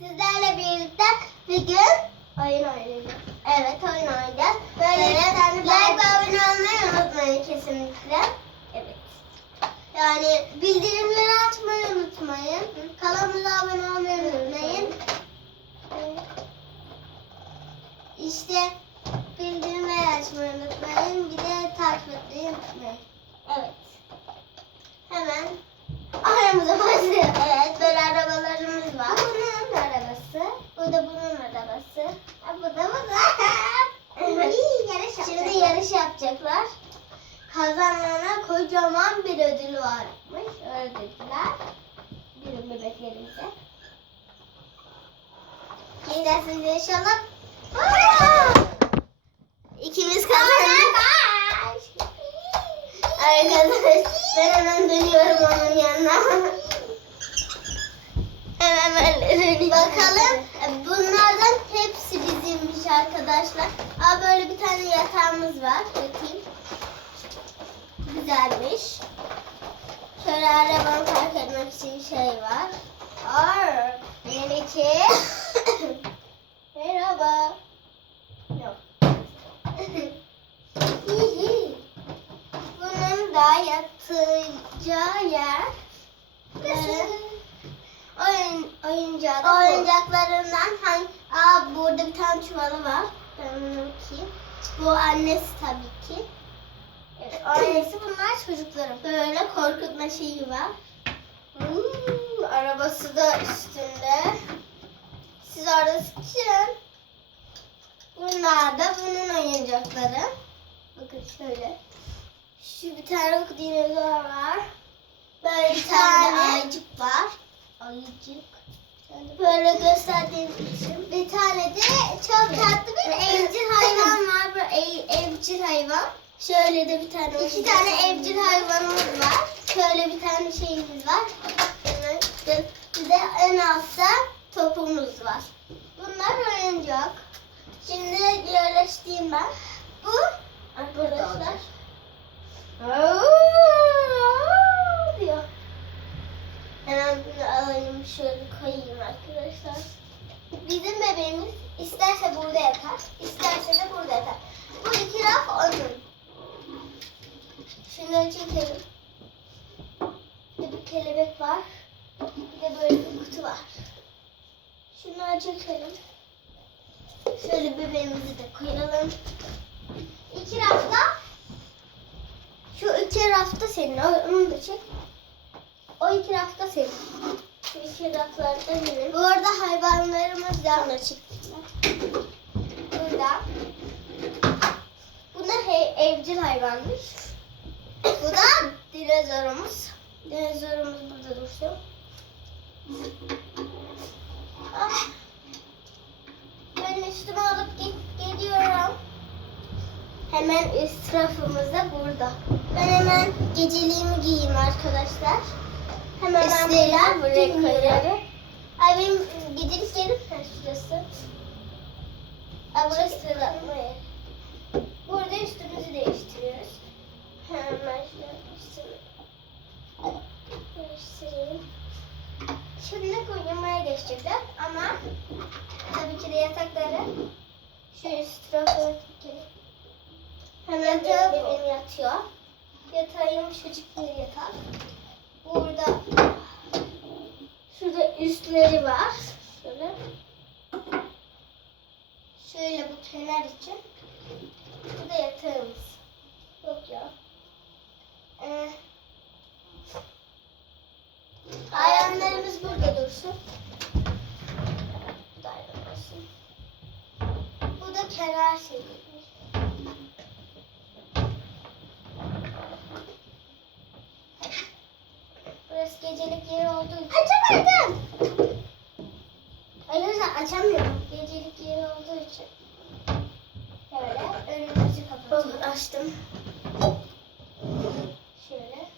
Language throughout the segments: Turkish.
Sizlerle birlikte bir gün oyun oynayacağız. Evet oyun oynayacağız. Böyle like ve abone olmayı unutmayın kesinlikle. Evet. Yani bildirimleri açmayı unutmayın. Kanalımıza abone olmayı unutmayın. İşte bildirimleri açmayı unutmayın. Bir de takip etmeyi unutmayın. Evet. Hemen aramıza başlayalım. Evet böyle arabalarımız var. Bunun arabası. Bu da bunun arabası. Ha, bu da bu da. Evet. yarış Şimdi yarış yapacaklar. Kazanana kocaman bir ödül varmış. Öyle dediler. Bizim bebeklerimize. İsterseniz yaşayalım. İkimiz kazandık. Arkadaşlar ben hemen dönüyorum onun yanına. hemen ben dönüyorum. Bakalım arkadaşlar. Aa böyle bir tane yatağımız var. Bakayım. Güzelmiş. Şöyle arabamı park etmek için şey var. Ar, Melike. Merhaba. Yok. Hihi. Bunun da yatacağı yer. Ee, oyun, oyuncağı da Oyuncaklarından hangi... Aa burada bir tane var. Ben bunu bakayım. Bu annesi tabii ki. Evet, annesi bunlar çocuklarım. Böyle korkutma şeyi var. Hmm, arabası da üstünde. Siz orada sıkışın. Bunlar da bunun oyuncakları. Bakın şöyle. Şu bir tane dinozor var. Böyle bir tane ayıcık var. Ayıcık. Böyle gösterdiğim için. Bir tane de çok tatlı bir evcil hayvan var. Bu ev, evcil hayvan. Şöyle de bir tane İki tane evcil hayvanımız var. Şöyle bir tane şeyimiz var. Bir de en altta topumuz var. Bunlar oyuncak. Şimdi yerleştiğim ben. Bu arkadaşlar. Hemen bunu alayım şöyle koyayım arkadaşlar. Bizim bebeğimiz isterse burada yatar, isterse de burada yatar. Bu iki raf onun. Şunları çekelim. Bir bir kelebek var. Bir de böyle bir kutu var. Şunları çekelim. Şöyle bebeğimizi de koyalım. İki rafta şu iki rafta senin. Onu da çek. O iki rafta senin. Şu iki raflarda benim. Bu arada hayvanlarımız da ona çıktılar. Burada. Bunlar he- evcil hayvanmış. Bu da dinozorumuz. Dinozorumuz burada dursun. Ah. Ben üstüme alıp ge- geliyorum. Hemen üst rafımız da burada. Ben hemen geceliğimi giyeyim arkadaşlar. Hemen ben buradan buraya koyuyorum. Ay benim gecelik yerim ha şurası. Ay burası sırlanma yeri. Burada üstümüzü değiştiriyoruz. Hemen üstümü değiştireyim. Şimdi uyumaya geçecekler ama tabii ki de yatakları şu üst çekelim. Hemen bebeğim yatıyor. Yatağı yumuşacık bir yatak. Burada şurada üstleri var. Şöyle. Şöyle bu kenar için. Bu da yatağımız. Yok ya. Ee, ayağlarımız burada dursun. Bu da kenar şeyi. Burası gecelik yeri olduğu için. Açamadım. Hayır açamıyorum. Gecelik yeri olduğu için. Şöyle önümüzü kapatıyorum. Açtım. Şöyle.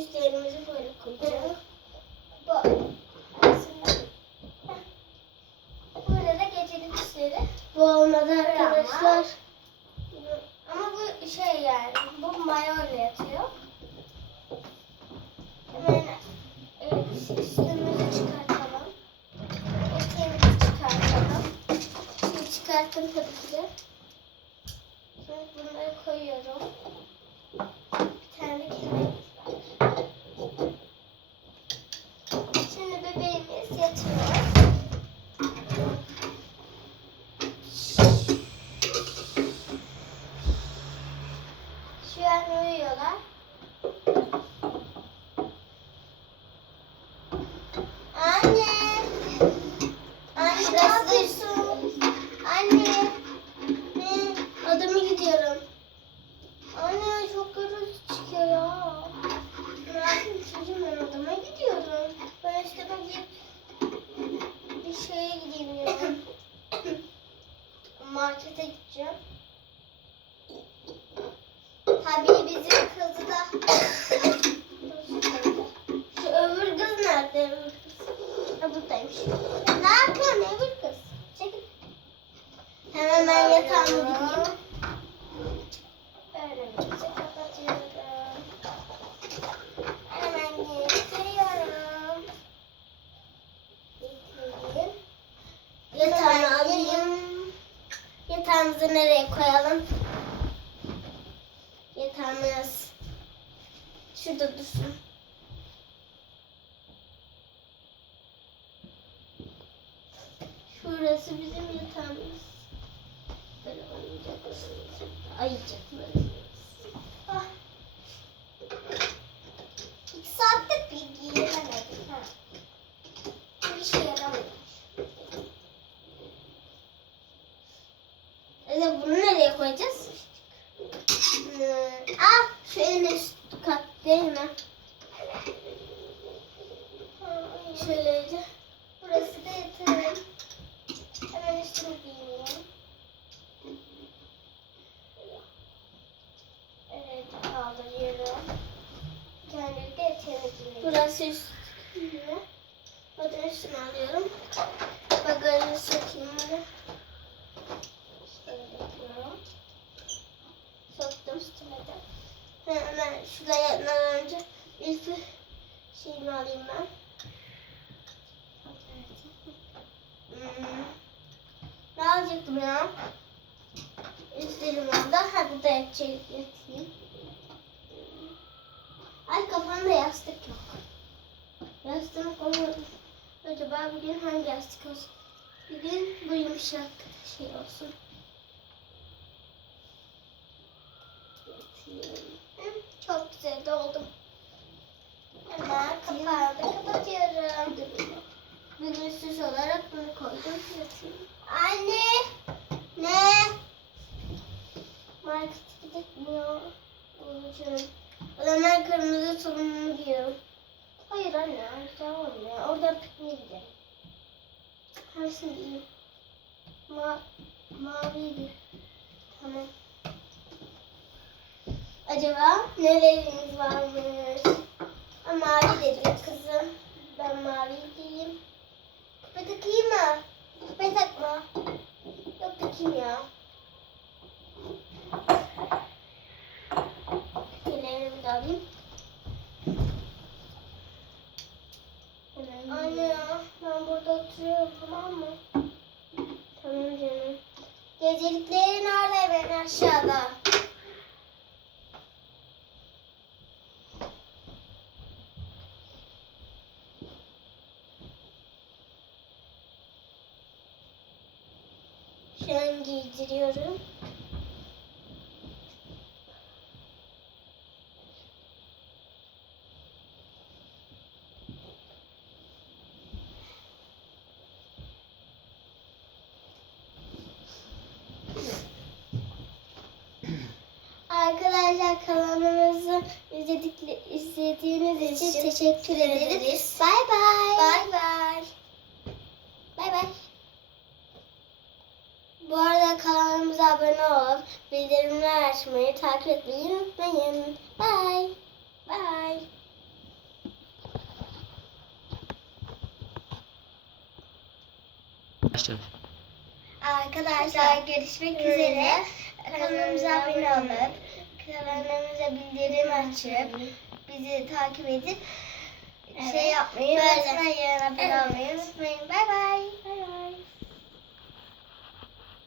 Üstlerimizi böyle koyacağım. Bu. Burada da gecelik üstleri. Bu olmadı arkadaşlar. Ama bu şey yani. Bu mayoyla yatıyor. Hemen evet, üstümüzü çıkartalım. Yaptım tabii ki de. Şimdi bunları koyuyorum. Bir tane kemik var. Şimdi bebeğimiz yatıyor. Şu an uyuyorlar. Anne. Anne ne yapıyorsun? Anne. Ne? Odama gidiyorum. Anne çok gürültü çıkıyor ya. Ne yapayım çocuğum ben odama gidiyorum. Ben üstüme giyip bir şeye gideyim ya. Markete gideceğim. Tabii bizim kızı da. Şu öbür kız nerede öbür kız? Ha buradaymış. Ne yapıyorsun öbür kız? Çekil. Hemen ben yatağıma gideyim. Önümüzü kapatıyorum. Hemen getiriyorum. Getireyim. Yatağımı alayım. Yatağımızı nereye koyalım? Yatağımız şurada dursun. Şurası bizim yatağımız. Ah. Saatte bir giyinemedim. Ha. Bir işe yaramıyor. Evet, bunu? Hmm. Ah, şu en değil mi? Şöyleydi. Burası da yatağım. Hemen üstümü giyineyim. Evet, kaldırıyorum. Kendimi de yatağımı giyineyim. Burası üst. Üstünü alıyorum. Bagajı sokayım bunu. Şöyle yapıyorum. Soktum üstüne de. Hemen şuraya yatmadan önce bir şeyimi alayım ben. Hmm. Ne alacaktım ya? Üstlerim orada. Ha burada yatayım. Ay kafamda yastık yok. Yastığımı koymadım. Acaba bugün hangi yastık olsun? Bugün bu yumuşak şey olsun. Çok güzel doldum. Hemen kapağını kapatıyorum. Bugün süs olarak bunu koydum. Anne! Ne? Market gitmiyor. Olacağım. O zaman kırmızı. Hayır anne, güzel olmuyor. Oradan pikniğe gidelim. Her şey iyi. Ma maviydi. Tamam. Acaba nelerimiz varmış? Mavi dedi kızım. Ben mavi giyeyim. Küpe takayım mı? Küpe takma. Yok takayım ya. Küpelerimi de alayım. Anne ya ben burada oturuyorum tamam mı? Tamam canım. Geceliklerin orada ben aşağıda. Şu an giydiriyorum. Arkadaşlar kanalımızı izlediğiniz için teşekkür ederiz. Bay bay. Bay bay. Bay bay. Bu arada kanalımıza abone olup bildirimler açmayı takip etmeyi unutmayın. Bay. Bay. Başla. Arkadaşlar görüşmek üzere. Kanalımıza abone olup kanalımıza bildirim açıp bizi takip edip şey yapmayı unutmayın. Abone olmayı unutmayın. Bay bay.